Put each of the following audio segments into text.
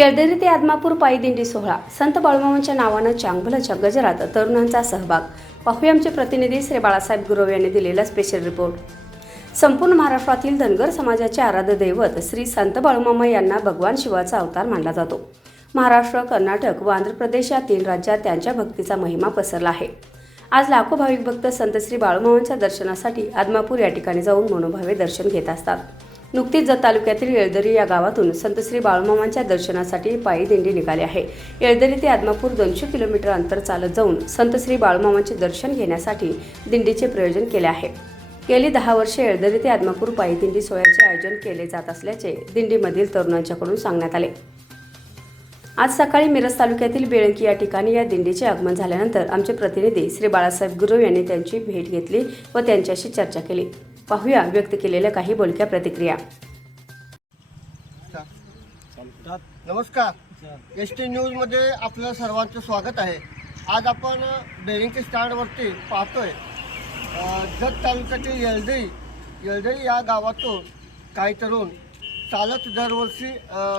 येळदरी ते आदमापूर पायी दिंडी सोहळा. संत बाळूमामांच्या नावानं चांगभलाच्या गजरात तरुणांचा सहभाग. पाहूया आमचे प्रतिनिधी श्री बाळासाहेब गुरव यांनी दिलेला स्पेशल रिपोर्ट संपूर्ण महाराष्ट्रातील धनगर समाजाचे आराध्य दैवत श्री संत बाळूमामा यांना भगवान शिवाचा अवतार मानला जातो. महाराष्ट्र कर्नाटक व आंध्र प्रदेश या तीन राज्यात त्यांच्या भक्तीचा महिमा पसरला आहे. आज लाखो भाविक भक्त संत श्री बाळूमामांच्या दर्शनासाठी आदमापूर या ठिकाणी जाऊन मनोभावे दर्शन घेत असतात. नुकतीच जत तालुक्यातील येळदरी या गावातून संतश्री बाळूमामांच्या दर्शनासाठी पायी दिंडी निघाली आहे. येळदरी ते आदमापूर दोनशे किलोमीटर अंतर चालत जाऊन संतश्री बाळूमामांचे दर्शन घेण्यासाठी दिंडीचे प्रयोजन केले आहे. गेली दहा वर्षे येळदरी ते आदमापूर पायी दिंडी सोहळ्याचे आयोजन केले जात असल्याचे दिंडीमधील तरुणांच्याकडून सांगण्यात आले. आज सकाळी मिरज तालुक्यातील बेळंकी या ठिकाणी या दिंडीचे आगमन झाल्यानंतर आमचे प्रतिनिधी श्री बाळासाहेब गुरव यांनी त्यांची भेट घेतली व त्यांच्याशी चर्चा केली. पाहूया व्यक्त केलेल्या काही बोलक्या प्रतिक्रिया. नमस्कार. एस टी न्यूजमध्ये आपलं सर्वांचं स्वागत आहे. आज आपण बेरिंगचे स्टँडवरती पाहतोय जत तालुक्यातील येलदरी येळदई या गावातून काही तरुण चालत दरवर्षी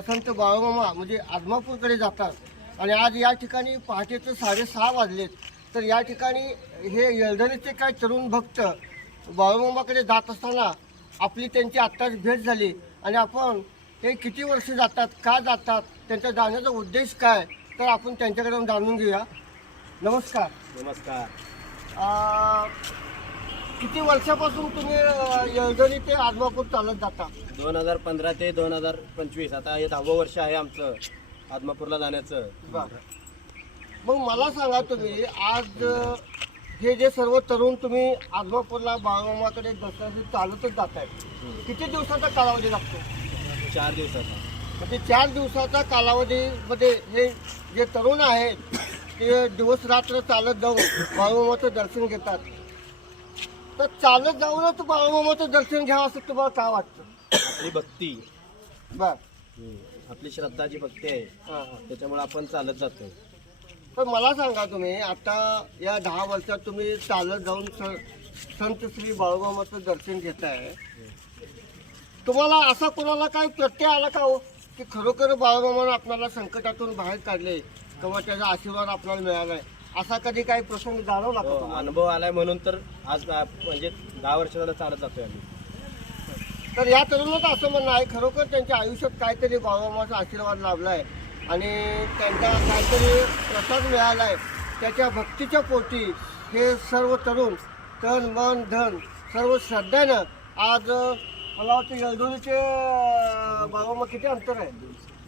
संत बाळूमामा म्हणजे आदमापूरकडे जातात. आणि आज या ठिकाणी पहाटेचे साडेसहा वाजलेत. तर या ठिकाणी हे येलदरीचे काही तरुण भक्त बाळूमामाकडे जात असताना आपली त्यांची आत्ताच भेट झाली. आणि आपण हे किती वर्ष जातात का जातात त्यांचा जाण्याचा उद्देश काय तर आपण त्यांच्याकडे जाणून घेऊया. नमस्कार. नमस्कार. किती वर्षापासून तुम्ही अं, येळदरी ते आदमापूर चालत जाता? दोन हजार पंधरा ते दोन हजार पंचवीस. आता हे दहावं वर्ष आहे आमचं आदमापूरला जाण्याचं. बरं. मग मला सांगा तुम्ही आज अं, हे जे सर्व तरुण तुम्ही आदमापूरला बाळमामाकडे दसऱ्यासाठी चालतच जात आहे किती दिवसाचा कालावधी लागतो? चार दिवसाचा. म्हणजे चार दिवसाचा कालावधीमध्ये हे जे तरुण आहेत ते दिवस रात्र चालत जाऊन बाळूमामाचं दर्शन घेतात. तर चालत जाऊनच बाळूमामाचं दर्शन घ्यावं असं तुम्हाला काय वाटतं? आपली भक्ती. बर. आपली श्रद्धा जी भक्ती आहे त्याच्यामुळे आपण चालत जातो तर मला सांगा तुम्ही आता या दहा वर्षात तुम्ही चालत जाऊन संत श्री बाळूमामाचं दर्शन घेताय. तुम्हाला असा कोणाला काय प्रत्यय आला का हो की खरोखर बाळूमामानं आपल्याला संकटातून बाहेर काढले किंवा त्याचा आशीर्वाद आपल्याला मिळालाय? असा कधी काही प्रसंग जाणवला का हो, अनुभव आलाय म्हणून तर आज म्हणजे दहा वर्ष झालं चालत जातोय आम्ही. तर या तरुणाचं असं म्हणणं आहे खरोखर त्यांच्या आयुष्यात काहीतरी बाळूमामाचा आशीर्वाद लाभलाय. आणि त्यांचा काहीतरी प्रसाद मिळालाय. त्याच्या भक्तीच्या पोटी हे सर्व तरुण तन मन धन सर्व श्रद्धेनं आज मला वाटतं येलदुरीचे बाळूमा किती अंतर आहे?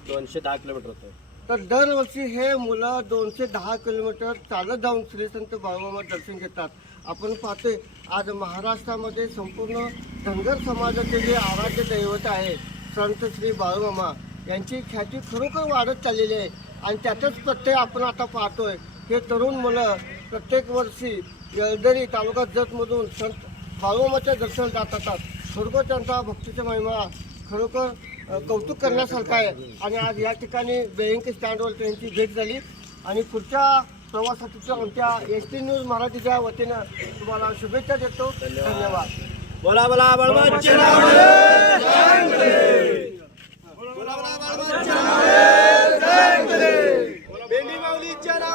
दोनशे दहा किलोमीटर होतं. तर दरवर्षी हे मुलं दोनशे दहा किलोमीटर चालत जाऊन श्री संत बाळूमामा दर्शन घेतात. आपण पाहतोय आज महाराष्ट्रामध्ये संपूर्ण धनगर समाजाचे जे आराध्य दैवत आहे संत श्री बाळूमामा यांची ख्याती खरोखर वाढत चाललेली आहे आणि त्यातच प्रत्यय आपण आता पाहतोय हे तरुण मुलं प्रत्येक वर्षी येळदरी तालुका जतमधून संत बाळूमामाच्या दर्शन जात असतात खरोखर त्यांचा भक्तीचा महिमा खरोखर कौतुक करण्यासारखं आहे आणि आज या ठिकाणी बेळंकी स्टँडवर त्यांची भेट झाली आणि पुढच्या प्रवासाच्या आमच्या एस टी न्यूज मराठीच्या वतीनं तुम्हाला शुभेच्छा देतो धन्यवाद बोला बोला